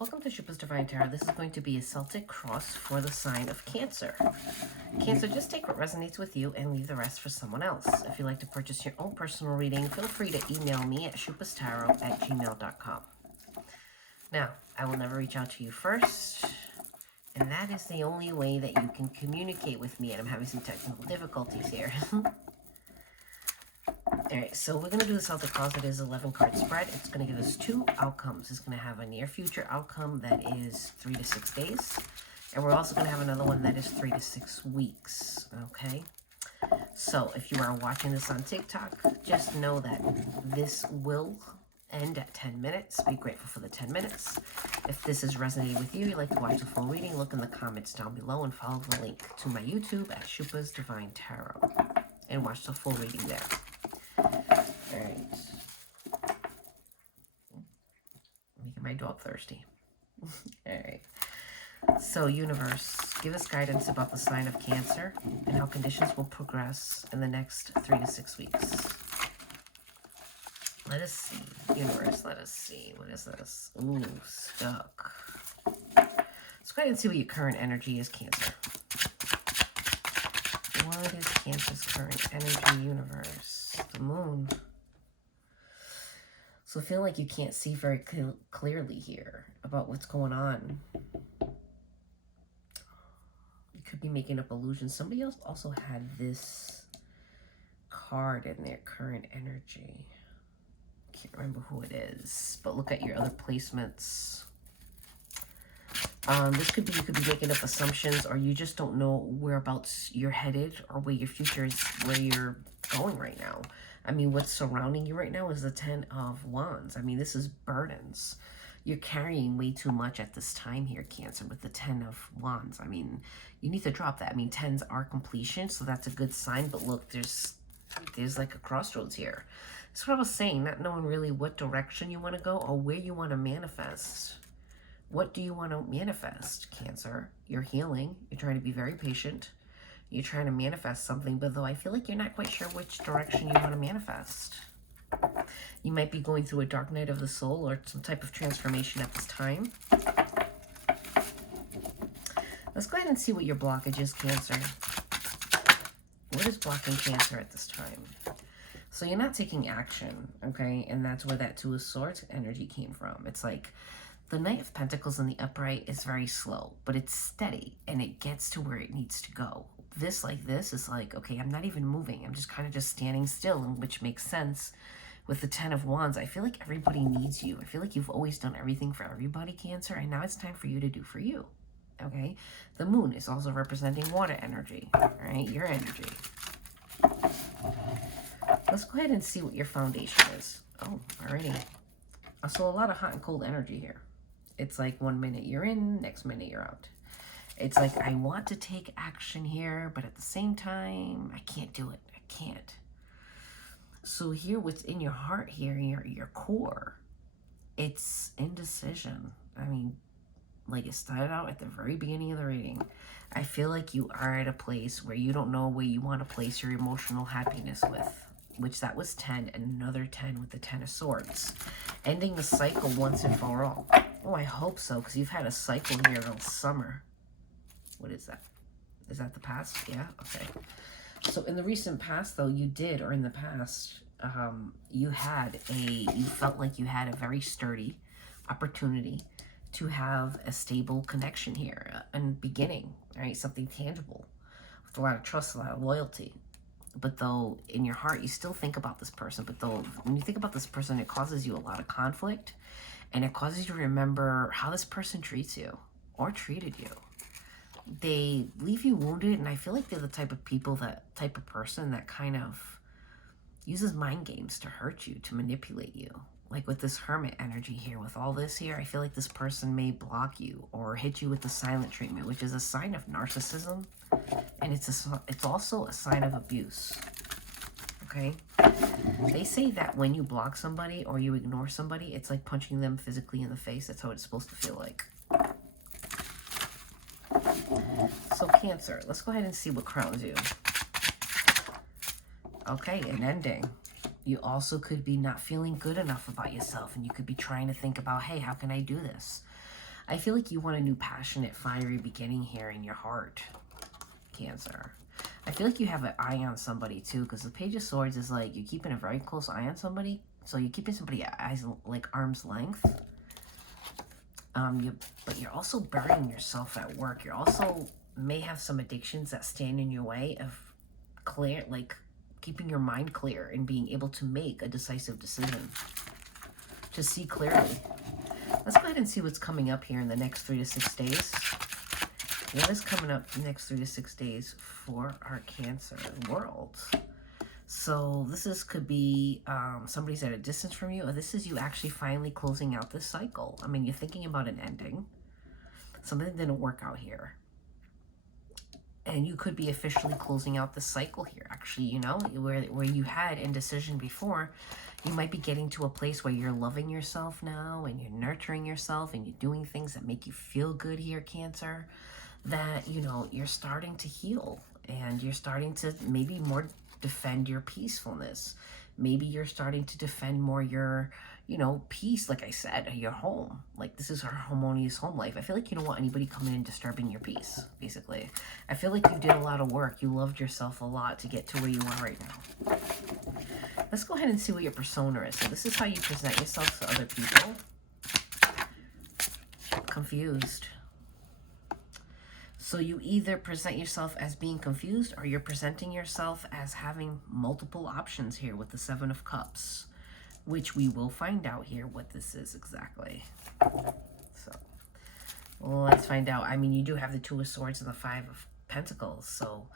Welcome to Xupa's Divine Tarot. This is going to be a Celtic cross for the sign of Cancer. Cancer, just take what resonates with you and leave the rest for someone else. If you'd like to purchase your own personal reading, feel free to email me at xupastarot@gmail.com. Now, I will never reach out to you first, and that is the only way that you can communicate with me, and I'm having some technical difficulties here. Alright, so we're going to do the Celtic cross. It is 11 card spread. It's going to give us two outcomes. It's going to have a near future outcome that is 3 to 6 days. And we're also going to have another one that is 3 to 6 weeks. Okay? So if you are watching this on TikTok, just know that this will end at 10 minutes. Be grateful for the 10 minutes. If this is resonating with you, you'd like to watch the full reading, look in the comments down below and follow the link to my YouTube at Xupa's Divine Tarot. And watch the full reading there. Alright. Making my dog thirsty. Alright. So, universe, give us guidance about the sign of Cancer and how conditions will progress in the next 3 to 6 weeks. Let us see. Universe, let us see. What is this? Ooh, stuck. Let's go ahead and see what your current energy is, Cancer. What is Cancer's current energy, universe? The moon. So I feel like you can't see very clearly here about what's going on. You could be making up illusions. Somebody else also had this card in their current energy. Can't remember who it is, but look at your other placements. This could be, you could be making up assumptions, or you just don't know whereabouts you're headed or where your future is, where you're going right now. I mean, what's surrounding you right now is the 10 of Wands. I mean, this is burdens. You're carrying way too much at this time here, Cancer, with the 10 of Wands. I mean, you need to drop that. I mean, 10s are completion, so that's a good sign. But look, there's like a crossroads here. That's what I was saying, not knowing really what direction you want to go or where you want to manifest. What do you want to manifest, Cancer? You're healing. You're trying to be very patient. You're trying to manifest something, but though I feel like you're not quite sure which direction you want to manifest. You might be going through a dark night of the soul or some type of transformation at this time. Let's go ahead and see what your blockage is, Cancer. What is blocking Cancer at this time? So you're not taking action, okay? And that's where that Two of Swords energy came from. It's like the Knight of Pentacles in the upright is very slow, but it's steady and it gets to where it needs to go. This is like, okay, I'm not even moving. I'm just kind of just standing still, which makes sense with the 10 of Wands. I feel like everybody needs you. I feel like you've always done everything for everybody, Cancer, and now it's time for you to do for you, okay? The moon is also representing water energy, right? Your energy. Let's go ahead and see what your foundation is. Oh, already. So a lot of hot and cold energy here. It's like 1 minute you're in, next minute you're out. It's like, I want to take action here, but at the same time, I can't do it. I can't. So here, what's in your heart here, your core, it's indecision. I mean, like it started out at the very beginning of the reading. I feel like you are at a place where you don't know where you want to place your emotional happiness with, which that was 10, and another 10 with the 10 of Swords. Ending the cycle once and for all. Oh, I hope so, because you've had a cycle here all summer. What is that? Is that the past? Yeah, okay. So in the recent past, though, you did, or in the past, you felt like you had a very sturdy opportunity to have a stable connection here, and beginning, right? Something tangible with a lot of trust, a lot of loyalty. But though in your heart, you still think about this person. But though when you think about this person, it causes you a lot of conflict. And it causes you to remember how this person treats you or treated you. They leave you wounded. And I feel like they're the type of person that kind of uses mind games to hurt you, to manipulate you. Like with this Hermit energy here, with all this here, I feel like this person may block you or hit you with the silent treatment, which is a sign of narcissism. And it's also a sign of abuse, okay? They say that when you block somebody or you ignore somebody, it's like punching them physically in the face. That's how it's supposed to feel like. So Cancer, let's go ahead and see what crowns you. Okay, an ending. You also could be not feeling good enough about yourself, and you could be trying to think about, hey, how can I do this? I feel like you want a new passionate, fiery beginning here in your heart, Cancer. I feel like you have an eye on somebody too, because the Page of Swords is like you're keeping a very close eye on somebody. So you're keeping somebody at eyes, like arm's length. But you're also burying yourself at work. You also may have some addictions that stand in your way of keeping your mind clear and being able to make a decisive decision, to see clearly. Let's go ahead and see what's coming up here in the next 3 to 6 days. What is coming up next 3 to 6 days for our Cancer world? So this could be somebody's at a distance from you, or this is you actually finally closing out this cycle. I mean, you're thinking about an ending. Something didn't work out here. And you could be officially closing out the cycle here. Actually, you know, where you had indecision before, you might be getting to a place where you're loving yourself now and you're nurturing yourself and you're doing things that make you feel good here, Cancer. That, you know, you're starting to heal and you're starting to maybe more defend your peacefulness. Maybe you're starting to defend more your, you know, peace, like I said, your home. Like, this is our harmonious home life. I feel like you don't want anybody coming in disturbing your peace, basically. I feel like you did a lot of work. You loved yourself a lot to get to where you are right now. Let's go ahead and see what your persona is. So this is how you present yourself to other people. Confused. So you either present yourself as being confused, or you're presenting yourself as having multiple options here with the 7 of Cups, which we will find out here what this is exactly. So let's find out. I mean, you do have the 2 of Swords and the 5 of Pentacles. So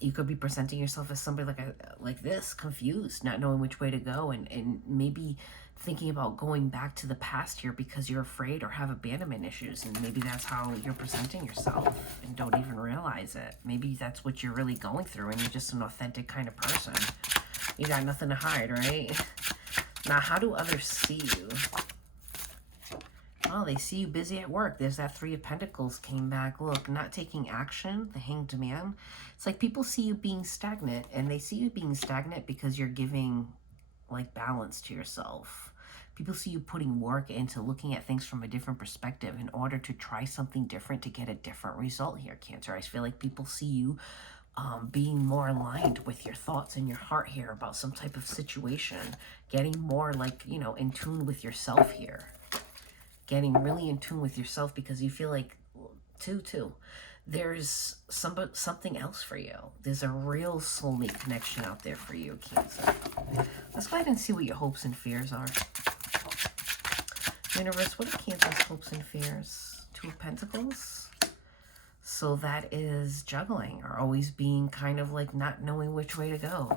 you could be presenting yourself as somebody like this, confused, not knowing which way to go, and maybe thinking about going back to the past here because you're afraid or have abandonment issues, and maybe that's how you're presenting yourself and don't even realize it. Maybe that's what you're really going through, and you're just an authentic kind of person. You got nothing to hide, right? Now, how do others see you? Oh, they see you busy at work. There's that 3 of Pentacles came back. Look, not taking action, the Hanged Man. It's like people see you being stagnant, and they see you being stagnant because you're giving, like, balance to yourself. People see you putting work into looking at things from a different perspective in order to try something different to get a different result here, Cancer. I feel like people see you being more aligned with your thoughts and your heart here about some type of situation. Getting more, like, you know, in tune with yourself here. Getting really in tune with yourself because you feel like, there's something else for you. There's a real soulmate connection out there for you, Cancer. Let's go ahead and see what your hopes and fears are. Universe, what are Cancer's hopes and fears? 2 of Pentacles. So that is juggling, or always being kind of like not knowing which way to go.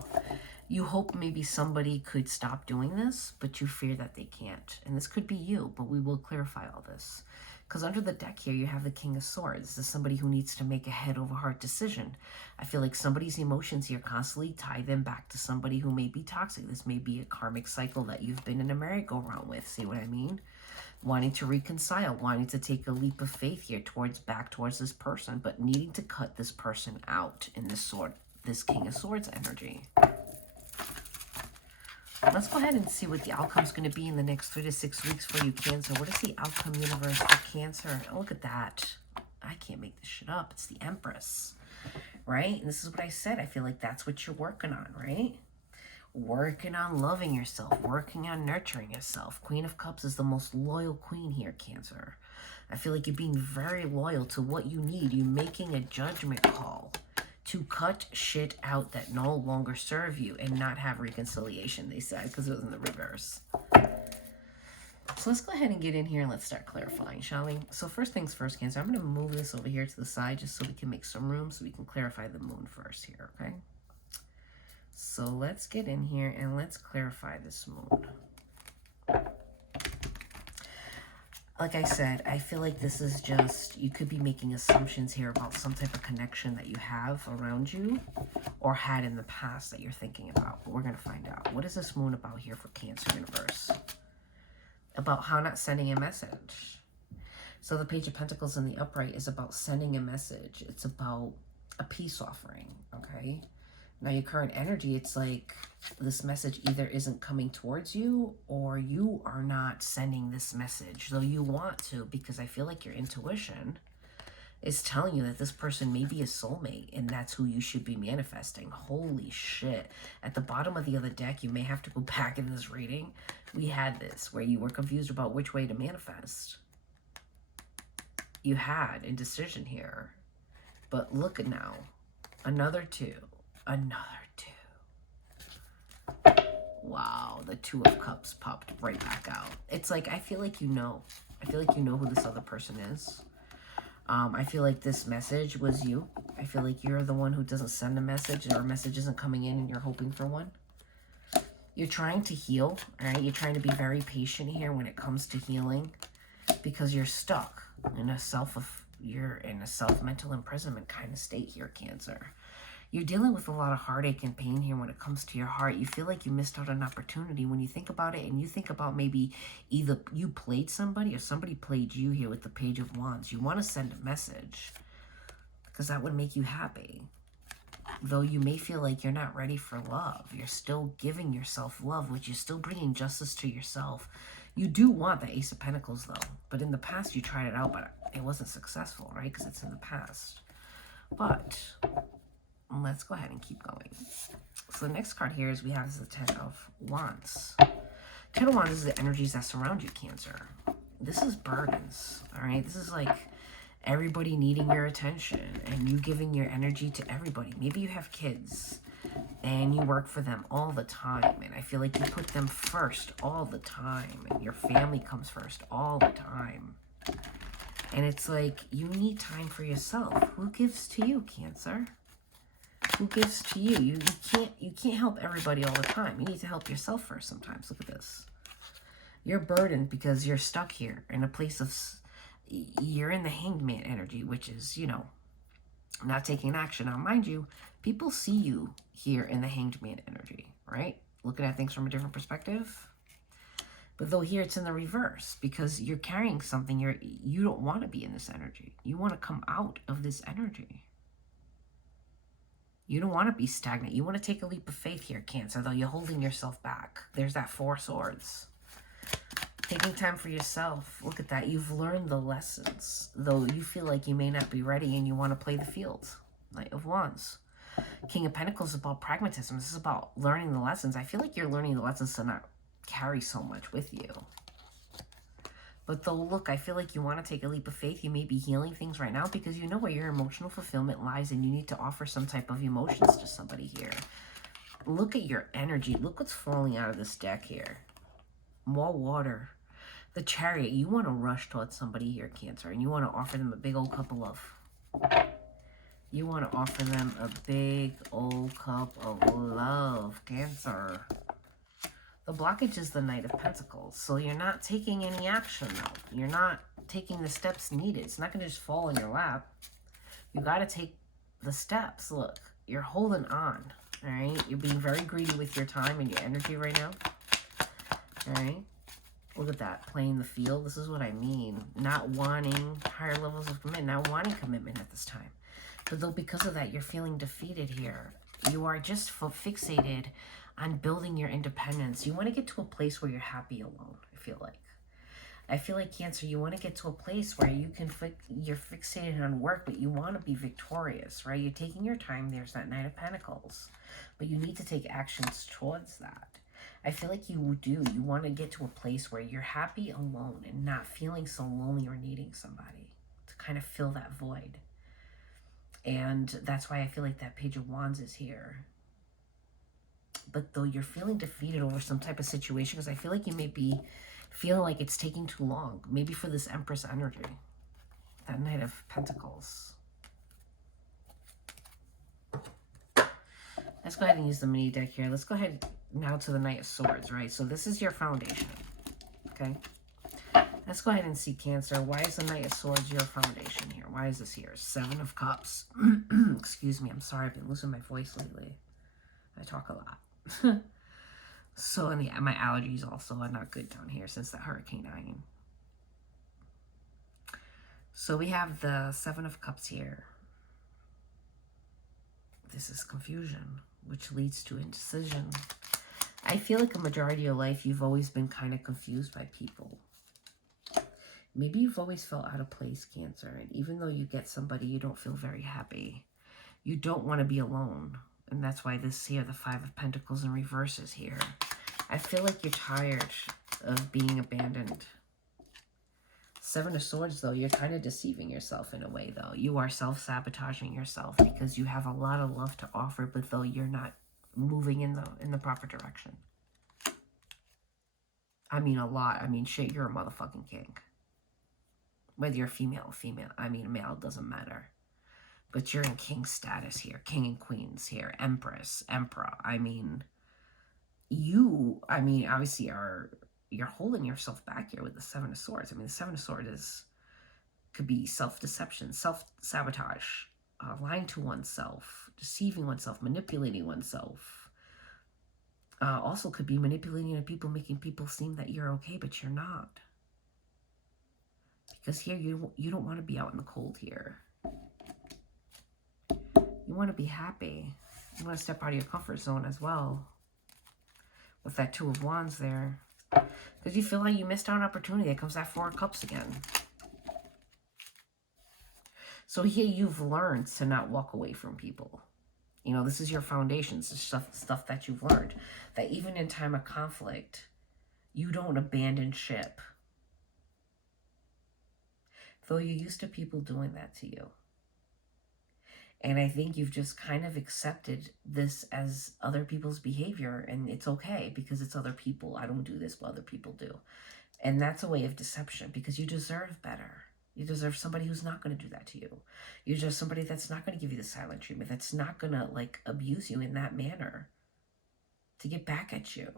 You hope maybe somebody could stop doing this, but you fear that they can't. And this could be you, but we will clarify all this. Because under the deck here, you have the King of Swords. This is somebody who needs to make a head-over-heart decision. I feel like somebody's emotions here constantly tie them back to somebody who may be toxic. This may be a karmic cycle that you've been in a merry-go-round with. See what I mean? Wanting to reconcile, wanting to take a leap of faith here back towards this person, but needing to cut this person out in this King of Swords energy. Let's go ahead and see what the outcome is going to be in the next 3 to 6 weeks for you, Cancer. What is the outcome, universe, for Cancer? Oh, look at that. I can't make this shit up. It's the Empress, right? And this is what I said. I feel like that's what you're working on, right? Working on loving yourself, working on nurturing yourself. Queen of Cups is the most loyal queen here, Cancer. I feel like you're being very loyal to what you need. You're making a judgment call to cut shit out that no longer serve you and not have reconciliation, they said, because it was in the reverse. So let's go ahead and get in here and let's start clarifying, shall we? So first things first, Cancer, I'm going to move this over here to the side just so we can make some room so we can clarify the moon first here, okay? So let's get in here and let's clarify this moon. Like I said, I feel like this is just, you could be making assumptions here about some type of connection that you have around you or had in the past that you're thinking about. But we're going to find out. What is this moon about here for Cancer, universe? About how not sending a message. So the Page of Pentacles in the upright is about sending a message. It's about a peace offering, okay? Now your current energy, it's like this message either isn't coming towards you or you are not sending this message, though you want to, because I feel like your intuition is telling you that this person may be a soulmate and that's who you should be manifesting. Holy shit. At the bottom of the other deck, you may have to go back in this reading. We had this where you were confused about which way to manifest. You had indecision here. But look at now. Another 2. Another 2. Wow, the 2 of Cups popped right back out. It's like, I feel like you know. I feel like you know who this other person is. I feel like this message was you. I feel like you're the one who doesn't send a message, or a message isn't coming in and you're hoping for one. You're trying to heal, all right? You're trying to be very patient here when it comes to healing, because you're stuck in you're in a self-mental imprisonment kind of state here, Cancer. You're dealing with a lot of heartache and pain here when it comes to your heart. You feel like you missed out on an opportunity when you think about it, and you think about maybe either you played somebody or somebody played you here with the Page of Wands. You want to send a message because that would make you happy. Though you may feel like you're not ready for love. You're still giving yourself love, which you're still bringing justice to yourself. You do want the Ace of Pentacles, though. But in the past, you tried it out, but it wasn't successful, right? Because it's in the past. But let's go ahead and keep going. So the next card here is we have the Ten of Wands. Ten of Wands is the energies that surround you, Cancer. This is burdens, all right? This is like everybody needing your attention and you giving your energy to everybody. Maybe you have kids and you work for them all the time, and I feel like you put them first all the time, and your family comes first all the time. And it's like you need time for yourself. Who gives to you, Cancer? Who gives to you? You can't help everybody all the time. You need to help yourself first sometimes. Look at this. You're burdened because you're stuck here in a place of, you're in the Hanged Man energy, which is, you know, not taking action. Now, mind you, people see you here in the Hanged Man energy, right? Looking at things from a different perspective. But though here it's in the reverse, because you're carrying something, you don't want to be in this energy. You want to come out of this energy. You don't want to be stagnant. You want to take a leap of faith here, Cancer, though you're holding yourself back. There's that 4 swords. Taking time for yourself. Look at that. You've learned the lessons, though you feel like you may not be ready and you want to play the field. Knight of Wands. King of Pentacles is about pragmatism. This is about learning the lessons. I feel like you're learning the lessons to not carry so much with you. But though, look, I feel like you want to take a leap of faith. You may be healing things right now because you know where your emotional fulfillment lies and you need to offer some type of emotions to somebody here. Look at your energy. Look what's falling out of this deck here. More water. The Chariot. You want to rush towards somebody here, Cancer, and you want to offer them a big old cup of love. You want to offer them a big old cup of love, Cancer. The blockage is the Knight of Pentacles, so you're not taking any action, though. You're not taking the steps needed. It's not going to just fall in your lap. You got to take the steps. Look, you're holding on, all right? You're being very greedy with your time and your energy right now, all right? Look at that, playing the field. This is what I mean. Not wanting higher levels of commitment, not wanting commitment at this time. But though because of that, you're feeling defeated here. You are just fixated on building your independence. You want to get to a place where you're happy alone, I feel like. I feel like, Cancer, you want to get to a place where you can, you're fixated on work, but you want to be victorious, right? You're taking your time. There's that Knight of Pentacles. But you need to take actions towards that. I feel like you do. You want to get to a place where you're happy alone and not feeling so lonely or needing somebody to kind of fill that void. And that's why I feel like that Page of Wands is here. But though you're feeling defeated over some type of situation, because I feel like you may be feeling like it's taking too long. Maybe for this Empress energy. That Knight of Pentacles. Let's go ahead and use the mini deck here. Let's go ahead now to the Knight of Swords, right? So this is your foundation, okay? Let's go ahead and see, Cancer. Why is the Knight of Swords your foundation here? Why is this here? 7 of Cups. Excuse me. I'm sorry. I've been losing my voice lately. I talk a lot. So, and yeah, my allergies also are not good down here since the Hurricane Ian. So we have the 7 of Cups here. This is confusion. which leads to indecision. I feel like a majority of your life, you've always been kind of confused by people. Maybe you've always felt out of place, Cancer. And even though you get somebody, you don't feel very happy. You don't want to be alone. And that's why this here, the Five of Pentacles in reverse is here. I feel like you're tired of being abandoned. Seven of Swords, though, you're kind of deceiving yourself in a way, though. You are self-sabotaging yourself because you have a lot of love to offer, but though you're not moving in the proper direction. I mean, a lot. I mean, shit, you're a motherfucking king. Whether you're female, I mean, male, doesn't matter. But you're in king status here. King and queens here. Empress, emperor. I mean, obviously you're holding yourself back here with the Seven of Swords. I mean, the Seven of Swords could be self-deception, self-sabotage, lying to oneself, deceiving oneself, manipulating oneself. Also could be manipulating other people, making people seem that you're okay, but you're not. Because here, you don't want to be out in the cold here. You want to be happy. You want to step out of your comfort zone as well. With that Two of Wands there. Because you feel like you missed out on opportunity. It comes that Four of Cups again. So here you've learned to not walk away from people. You know, this is your foundations, the stuff that you've learned. That even in time of conflict, you don't abandon ship. Though you're used to people doing that to you. And I think you've just kind of accepted this as other people's behavior. And it's okay because it's other people. I don't do this, but other people do. And that's a way of deception because you deserve better. You deserve somebody who's not going to do that to you. You deserve somebody that's not going to give you the silent treatment. That's not going to, like, abuse you in that manner. To get back at you.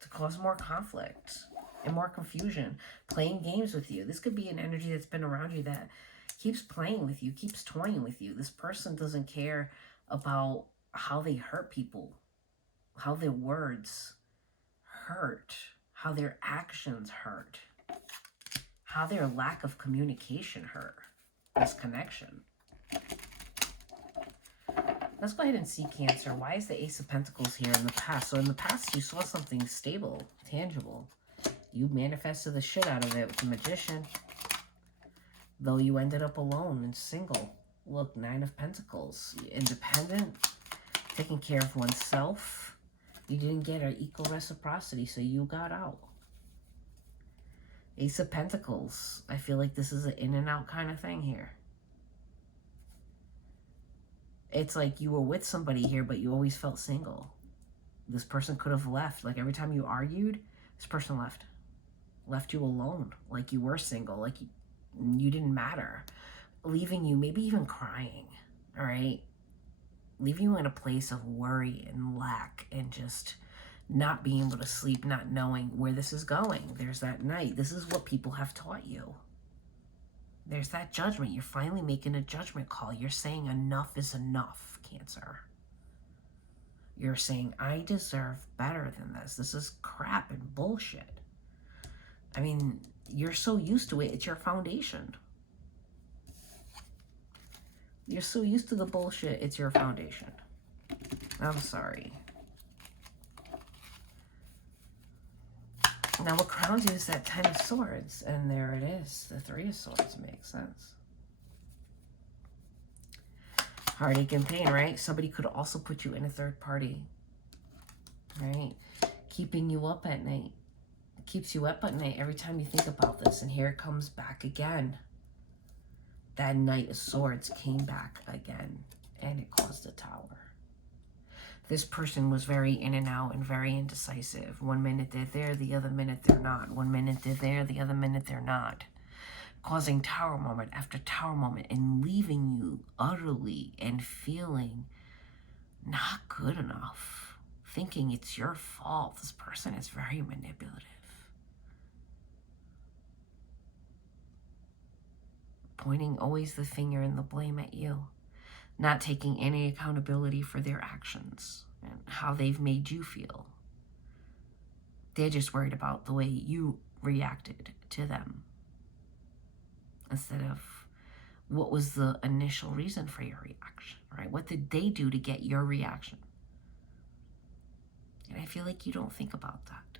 To cause more conflict and more confusion. Playing games with you. This could be an energy that's been around you that keeps playing with you, keeps toying with you. This person doesn't care about how they hurt people, how their words hurt, how their actions hurt, how their lack of communication hurt this connection. Let's go ahead and see, Cancer. Why is the Ace of Pentacles here in the past? So in the past, you saw something stable, tangible. You manifested the shit out of it with the Magician. Though you ended up alone and single. Look, Nine of Pentacles. Independent, taking care of oneself. You didn't get an equal reciprocity, so you got out. Ace of Pentacles. I feel like this is an in and out kind of thing here. It's like you were with somebody here, but you always felt single. This person could have left. Like every time you argued, this person left. Left you alone. Like you were single. Like you didn't matter. Leaving you, maybe even crying, all right? Leaving you in a place of worry and lack and just not being able to sleep, not knowing where this is going. There's that night. This is what people have taught you. There's that judgment. You're finally making a judgment call. You're saying enough is enough, Cancer. You're saying, I deserve better than this. This is crap and bullshit. I mean, you're so used to it. It's your foundation. You're so used to the bullshit. It's your foundation. I'm sorry. Now, what crowns you is that Ten of Swords. And there it is. The Three of Swords makes sense. Heartache and pain, right? Somebody could also put you in a third party. Right? Keeping you up at night. Keeps you up at night every time you think about this. And here it comes back again. That Knight of Swords came back again. And it caused a tower. This person was very in and out and very indecisive. One minute they're there, the other minute they're not. One minute they're there, the other minute they're not. Causing tower moment after tower moment and leaving you utterly and feeling not good enough. Thinking it's your fault. This person is very manipulative. Pointing always the finger and the blame at you. Not taking any accountability for their actions and how they've made you feel. They're just worried about the way you reacted to them instead of what was the initial reason for your reaction, right? What did they do to get your reaction? And I feel like you don't think about that.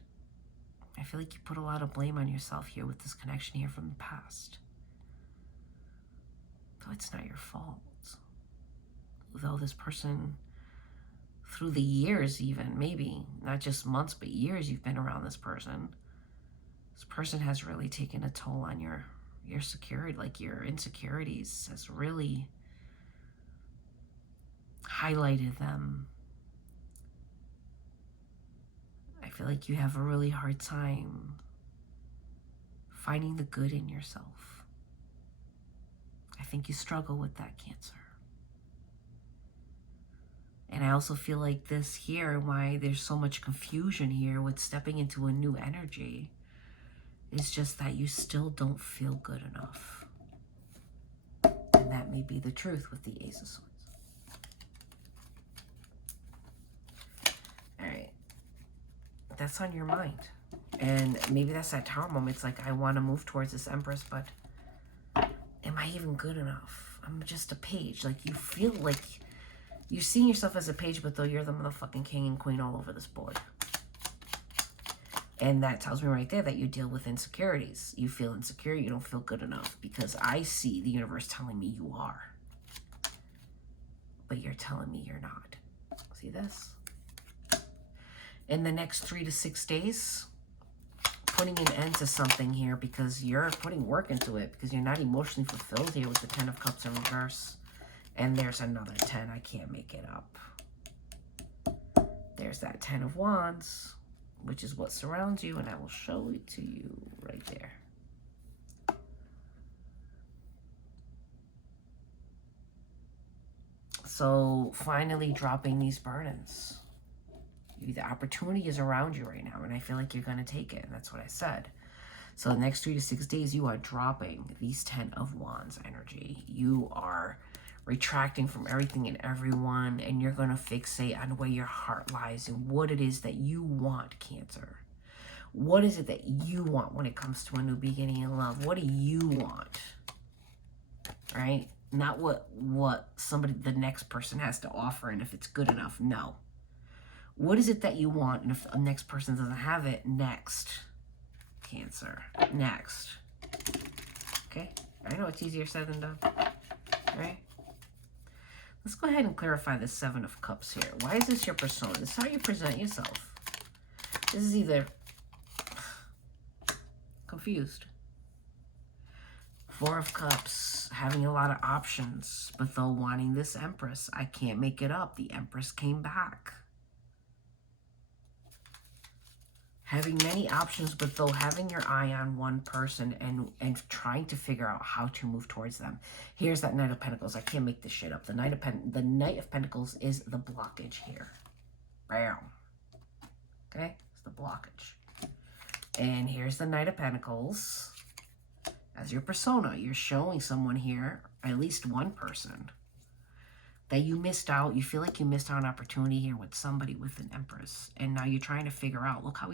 I feel like you put a lot of blame on yourself here with this connection here from the past. Though it's not your fault. Though this person, through the years even, maybe, not just months, but years you've been around this person has really taken a toll on your security, like your insecurities, has really highlighted them. I feel like you have a really hard time finding the good in yourself. I think you struggle with that, Cancer. And I also feel like this here, why there's so much confusion here with stepping into a new energy, is just that you still don't feel good enough. And that may be the truth with the Ace of Swords. All right. That's on your mind. And maybe that's that Tower moment. It's like, I want to move towards this Empress, but am I even good enough? I'm just a page. Like, you feel like you're seeing yourself as a page, but though you're the motherfucking king and queen all over this board. And that tells me right there that you deal with insecurities. You feel insecure, you don't feel good enough, because I see the universe telling me you are. But you're telling me you're not. See this? In the next 3 to 6 days, putting an end to something here, because you're putting work into it, because you're not emotionally fulfilled here with the 10 of Cups in reverse. And there's another 10. I can't make it up. There's that 10 of Wands, which is what surrounds you, and I will show it to you right there. So finally dropping these burdens. The opportunity is around you right now, and I feel like you're going to take it, and that's what I said. So the next 3 to 6 days, you are dropping these 10 of Wands energy. You are retracting from everything and everyone, and you're going to fixate on where your heart lies and what it is that you want, Cancer. What is it that you want when it comes to a new beginning in love? What do you want? Right? Not what the next person has to offer, and if it's good enough. No. What is it that you want, and if the next person doesn't have it, next, Cancer. Next. Okay? I know it's easier said than done. Right? Let's go ahead and clarify the 7 of Cups here. Why is this your persona? This is how you present yourself. This is either confused. 4 of Cups, having a lot of options, but though wanting this Empress, I can't make it up. The Empress came back. Having many options, but though having your eye on one person and trying to figure out how to move towards them. Here's that Knight of Pentacles. I can't make this shit up. The Knight of Pentacles is the blockage here. Bam. Okay? It's the blockage. And here's the Knight of Pentacles. As your persona, you're showing someone here, at least one person, that you missed out. You feel like you missed out an opportunity here with somebody with an Empress. And now you're trying to figure out, look how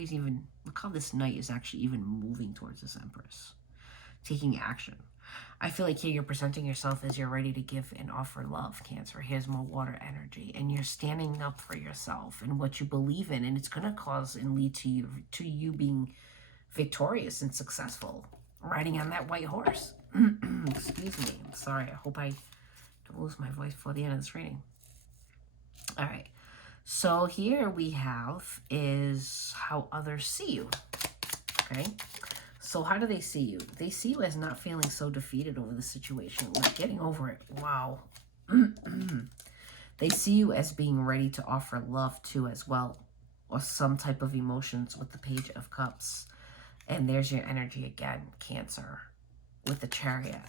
this Knight is actually even moving towards this Empress. Taking action. I feel like here you're presenting yourself as you're ready to give and offer love, Cancer. Here's more water energy. And you're standing up for yourself and what you believe in. And it's going to cause and lead to you being victorious and successful. Riding on that white horse. Excuse me. I'm sorry. I hope I don't lose my voice before the end of this reading. All right. So here we have is how others see you. Okay. So how do they see you? They see you as not feeling so defeated over the situation, like getting over it. Wow. They see you as being ready to offer love too as well, or some type of emotions with the Page of Cups. And there's your energy again, Cancer, with the Chariot.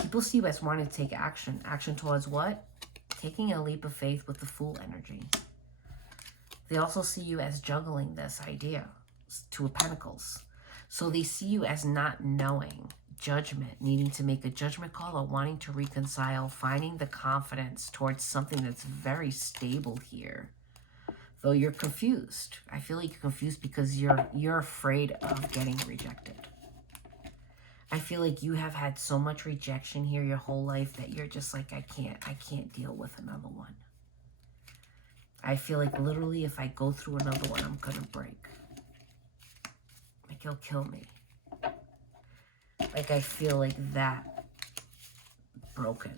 People see you as wanting to take action. Action towards what? Taking a leap of faith with the Fool energy. They also see you as juggling this idea, Two of Pentacles. So they see you as not knowing, judgment, needing to make a judgment call or wanting to reconcile, finding the confidence towards something that's very stable here. Though you're confused. I feel like you're confused because you're afraid of getting rejected. I feel like you have had so much rejection here your whole life that you're just like, I can't deal with another one. I feel like literally if I go through another one, I'm gonna break. Like he'll kill me. Like I feel like that broken.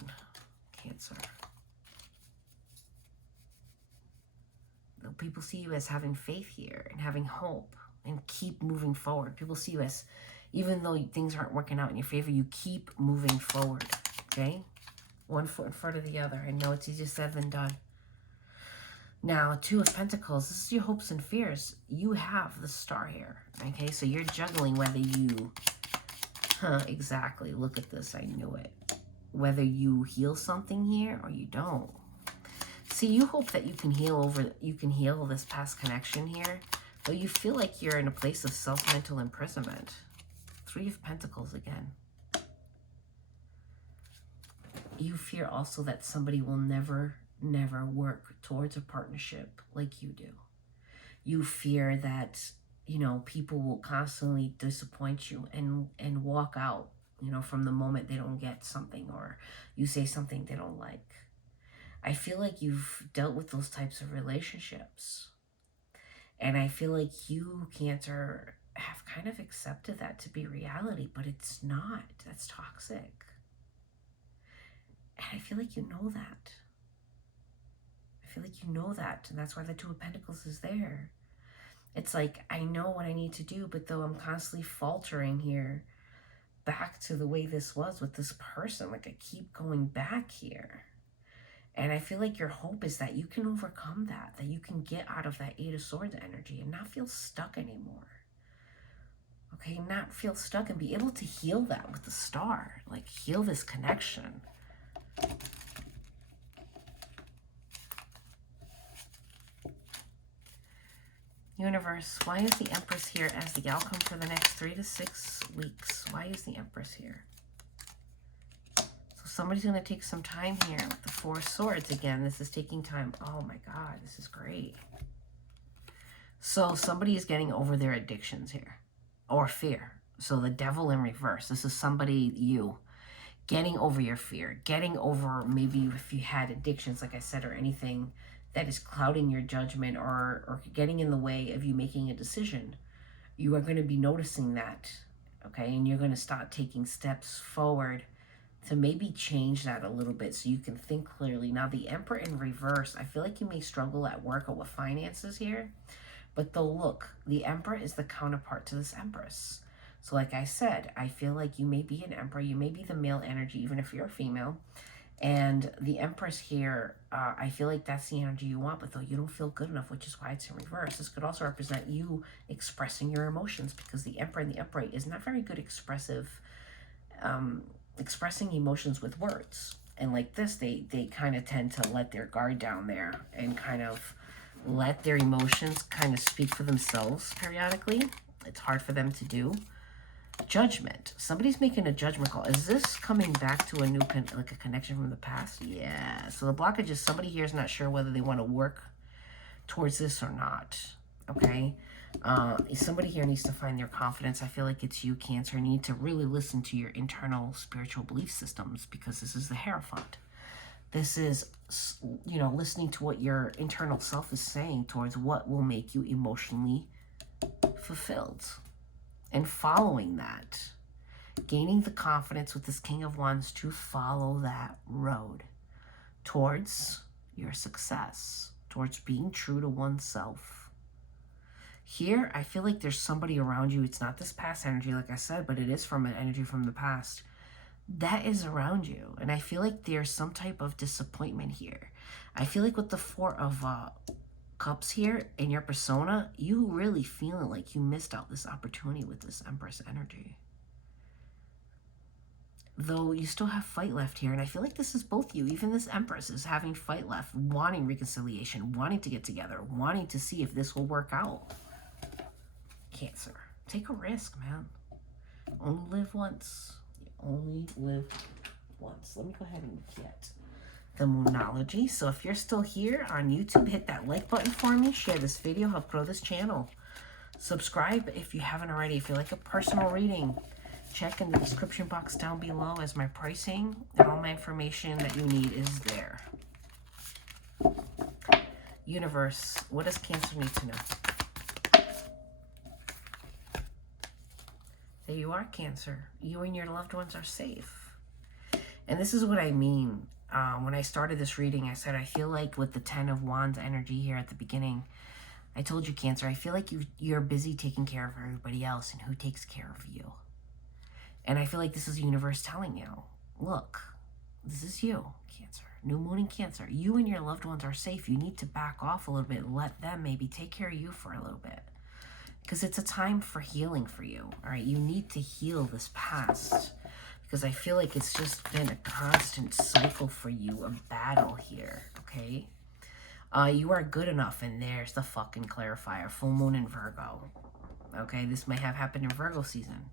Cancer. Though people see you as having faith here and having hope and keep moving forward. People see you as, even though things aren't working out in your favor, you keep moving forward, okay? One foot in front of the other. I know it's easier said than done. Now, Two of Pentacles, this is your hopes and fears. You have the Star here, okay? So you're juggling whether you, exactly, look at this, I knew it. Whether you heal something here or you don't. See, you hope that you can heal this past connection here, but you feel like you're in a place of self-mental imprisonment. Three of Pentacles again. You fear also that somebody will never work towards a partnership like you do. You fear that, you know, people will constantly disappoint you and walk out, you know, from the moment they don't get something or you say something they don't like. I feel like you've dealt with those types of relationships. And I feel like you, Cancer, have kind of accepted that to be reality, but it's not. That's toxic. And I feel like you know that. I feel like you know that, and that's why the Two of Pentacles is there. It's like, I know what I need to do, but though I'm constantly faltering here back to the way this was with this person, like I keep going back here. And I feel like your hope is that you can overcome that you can get out of that Eight of Swords energy and not feel stuck anymore. Okay, not feel stuck and be able to heal that with the Star, like heal this connection. Universe, why is the Empress here as the outcome for the next 3 to 6 weeks? Why is the Empress here? So somebody's going to take some time here with the Four of Swords. Again, this is taking time. Oh my God, this is great. So somebody is getting over their addictions here. Or fear. So the Devil in reverse. This is somebody, you, getting over your fear. Getting over maybe if you had addictions, like I said, or anything that is clouding your judgment or getting in the way of you making a decision. You are going to be noticing that, okay? And you're going to start taking steps forward to maybe change that a little bit so you can think clearly. Now, the Emperor in reverse, I feel like you may struggle at work or with finances here. But though, look, the Emperor is the counterpart to this Empress. So like I said, I feel like you may be an Emperor. You may be the male energy, even if you're a female. And the Empress here, I feel like that's the energy you want, but though you don't feel good enough, which is why it's in reverse. This could also represent you expressing your emotions, because the Emperor in the upright is not very good expressing emotions with words. And like this, they kind of tend to let their guard down there and kind of let their emotions kind of speak for themselves periodically. It's hard for them to do. Judgment. Somebody's making a judgment call. Is this coming back to a new, like a connection from the past? Yeah. So the blockage is somebody here is not sure whether they want to work towards this or not. Okay. Somebody here needs to find their confidence. I feel like it's you, Cancer. You need to really listen to your internal spiritual belief systems, because this is the Hierophant. This is, you know, listening to what your internal self is saying towards what will make you emotionally fulfilled. And following that, gaining the confidence with this King of Wands to follow that road towards your success, towards being true to oneself. Here, I feel like there's somebody around you. It's not this past energy, like I said, but it is from an energy from the past that is around you. And I feel like there's some type of disappointment here. I feel like with the Four of Cups here in your persona, you really feeling like you missed out this opportunity with this Empress energy. Though you still have fight left here, and I feel like this is both you. Even this Empress is having fight left, wanting reconciliation, wanting to get together, wanting to see if this will work out. Cancer, take a risk, man. Only live once. You only live once. Let me go ahead and get the Moonology. So if you're still here on YouTube, hit that like button for me, share this video, help grow this channel. Subscribe if you haven't already. If you like a personal reading, check in the description box down below as my pricing and all my information that you need is there. Universe, what does Cancer need to know? There you are, Cancer. You and your loved ones are safe. And this is what I mean. When I started this reading, I said, I feel like with the 10 of Wands energy here at the beginning, I told you, Cancer, I feel like you're busy taking care of everybody else, and who takes care of you? And I feel like this is the universe telling you, look, this is you, Cancer. New moon in Cancer. You and your loved ones are safe. You need to back off a little bit. Let them maybe take care of you for a little bit. Because it's a time for healing for you. All right. You need to heal this past. Because I feel like it's just been a constant cycle for you, a battle here. Okay. You are good enough. And there's the fucking clarifier. Full moon in Virgo. Okay. This may have happened in Virgo season.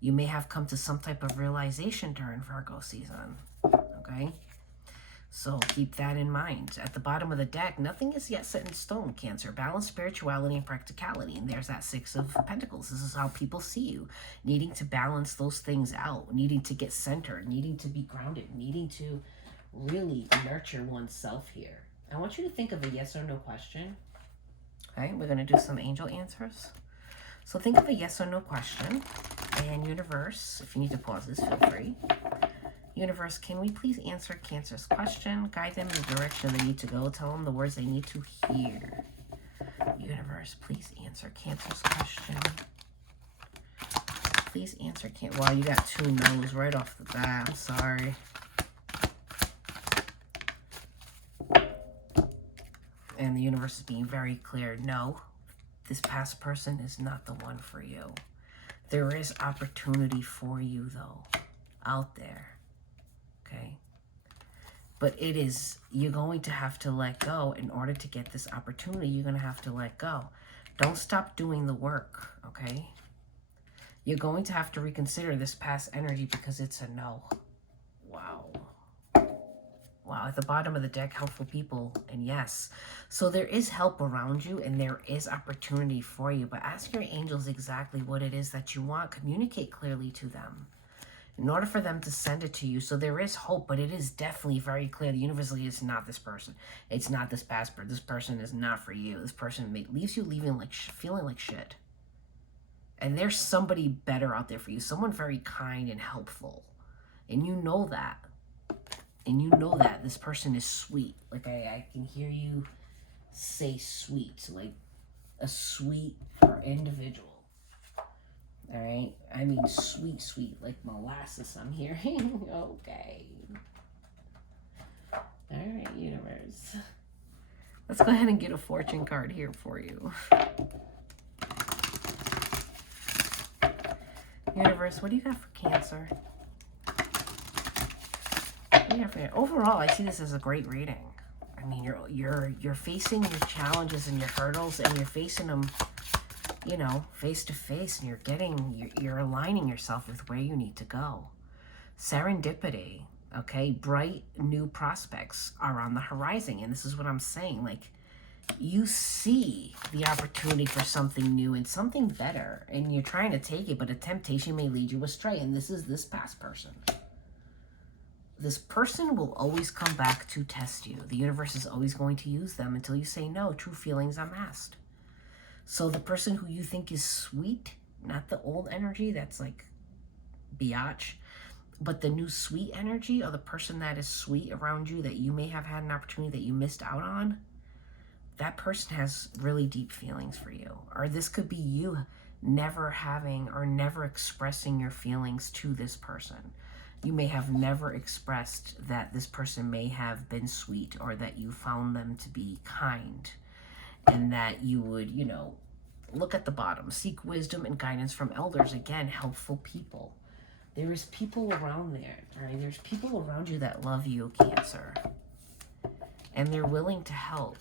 You may have come to some type of realization during Virgo season. Okay. So keep that in mind. At the bottom of the deck, nothing is yet set in stone, Cancer. Balance spirituality and practicality. And there's that 6 of Pentacles. This is how people see you. Needing to balance those things out. Needing to get centered. Needing to be grounded. Needing to really nurture oneself here. I want you to think of a yes or no question. Okay, we're going to do some angel answers. So think of a yes or no question. And universe, if you need to pause this, feel free. Universe, can we please answer Cancer's question? Guide them in the direction they need to go. Tell them the words they need to hear. Universe, please answer Cancer's question. Please answer Cancer. Wow, you got 2 no's right off the bat. I'm sorry. And the universe is being very clear. No, this past person is not the one for you. There is opportunity for you, though, out there. Okay, but it is, you're going to have to let go in order to get this opportunity. You're going to have to let go. Don't stop doing the work. Okay, you're going to have to reconsider this past energy because it's a no. Wow. Wow, at the bottom of the deck, helpful people, and yes. So there is help around you, and there is opportunity for you, but ask your angels exactly what it is that you want. Communicate clearly to them in order for them to send it to you. So there is hope, but it is definitely very clear. The universe is not this person. It's not this past person. This person is not for you. This person leaves you feeling like shit. And there's somebody better out there for you. Someone very kind and helpful. And you know that. And you know that this person is sweet. Like I can hear you say sweet. Like a sweet individual. All right, I mean sweet, sweet, like molasses I'm hearing. Okay. All right, universe. Let's go ahead and get a fortune card here for you. Universe, what do you got for Cancer? What do you got for you? Overall, I see this as a great reading. I mean, you're facing your challenges and your hurdles, and you're facing them, you know, face to face, and you're aligning yourself with where you need to go. Serendipity, okay? Bright new prospects are on the horizon, and this is what I'm saying. Like, you see the opportunity for something new and something better, and you're trying to take it, but a temptation may lead you astray, and this is this past person. This person will always come back to test you. The universe is always going to use them until you say no. True feelings unmasked. So the person who you think is sweet, not the old energy that's like biatch, but the new sweet energy, or the person that is sweet around you that you may have had an opportunity that you missed out on, that person has really deep feelings for you. Or this could be you never having or never expressing your feelings to this person. You may have never expressed that this person may have been sweet, or that you found them to be kind, and that you would, you know, look at the bottom. Seek wisdom and guidance from elders. Again, helpful people. There is people around there, right? There's people around you that love you, Cancer. And they're willing to help.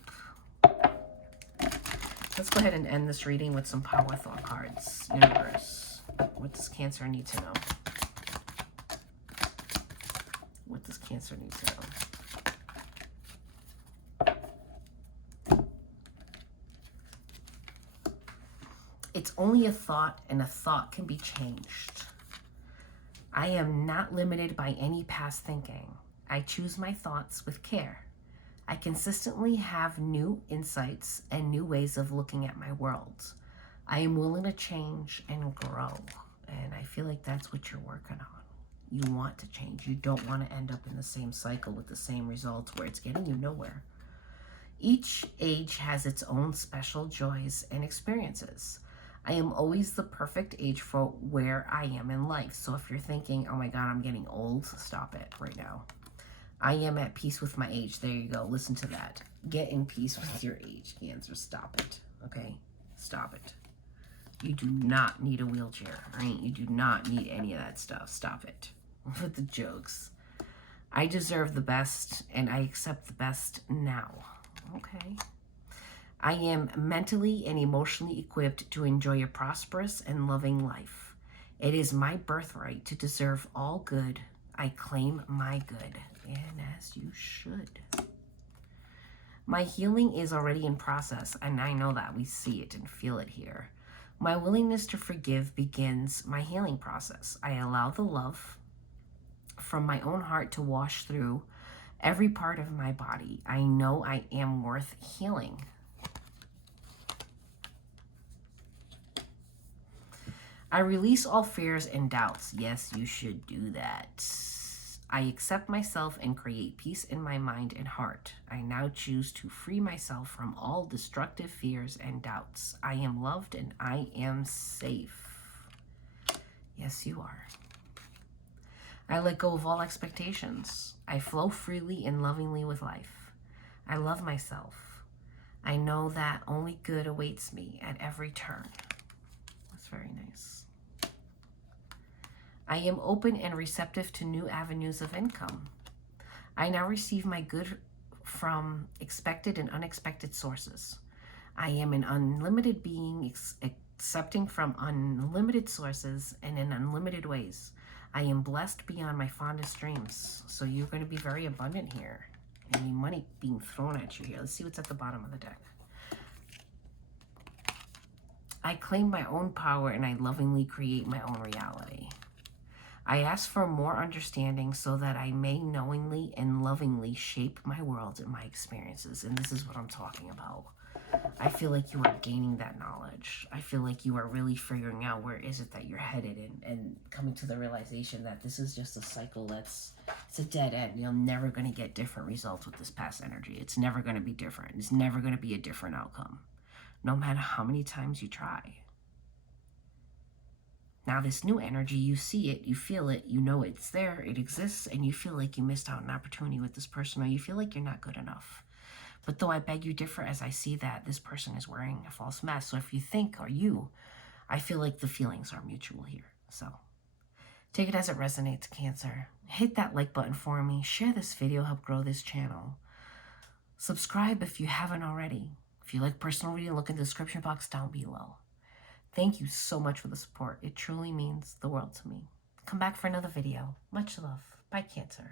Let's go ahead and end this reading with some power thought cards. Universe, what does Cancer need to know? What does Cancer need to know? It's only a thought, and a thought can be changed. I am not limited by any past thinking. I choose my thoughts with care. I consistently have new insights and new ways of looking at my world. I am willing to change and grow. And I feel like that's what you're working on. You want to change. You don't want to end up in the same cycle with the same results where it's getting you nowhere. Each age has its own special joys and experiences. I am always the perfect age for where I am in life. So if you're thinking, oh my God, I'm getting old, stop it right now. I am at peace with my age. There you go. Listen to that. Get in peace with your age, Cancer. Stop it. Okay? Stop it. You do not need a wheelchair, right? You do not need any of that stuff. Stop it. With the jokes. I deserve the best, and I accept the best now. Okay? I am mentally and emotionally equipped to enjoy a prosperous and loving life. It is my birthright to deserve all good. I claim my good, and as you should. My healing is already in process, and I know that. We see it and feel it here. My willingness to forgive begins my healing process. I allow the love from my own heart to wash through every part of my body. I know I am worth healing. I release all fears and doubts. Yes, you should do that. I accept myself and create peace in my mind and heart. I now choose to free myself from all destructive fears and doubts. I am loved and I am safe. Yes, you are. I let go of all expectations. I flow freely and lovingly with life. I love myself. I know that only good awaits me at every turn. That's very nice. I am open and receptive to new avenues of income. I now receive my good from expected and unexpected sources. I am an unlimited being, accepting from unlimited sources and in unlimited ways. I am blessed beyond my fondest dreams. So you're going to be very abundant here. Any money being thrown at you here. Let's see what's at the bottom of the deck. I claim my own power and I lovingly create my own reality. I ask for more understanding so that I may knowingly and lovingly shape my world and my experiences. And this is what I'm talking about. I feel like you are gaining that knowledge. I feel like you are really figuring out where is it that you're headed and coming to the realization that this is just a cycle it's a dead end. You're never going to get different results with this past energy. It's never going to be different. It's never going to be a different outcome, no matter how many times you try. Now this new energy, you see it, you feel it, you know it's there, it exists, and you feel like you missed out an opportunity with this person, or you feel like you're not good enough. But though I beg you differ, as I see that this person is wearing a false mask. So if you think, or you, I feel like the feelings are mutual here. So take it as it resonates, Cancer. Hit that like button for me. Share this video, help grow this channel. Subscribe if you haven't already. If you like personal reading, look in the description box down below. Thank you so much for the support. It truly means the world to me. Come back for another video. Much love. Bye, Cancer.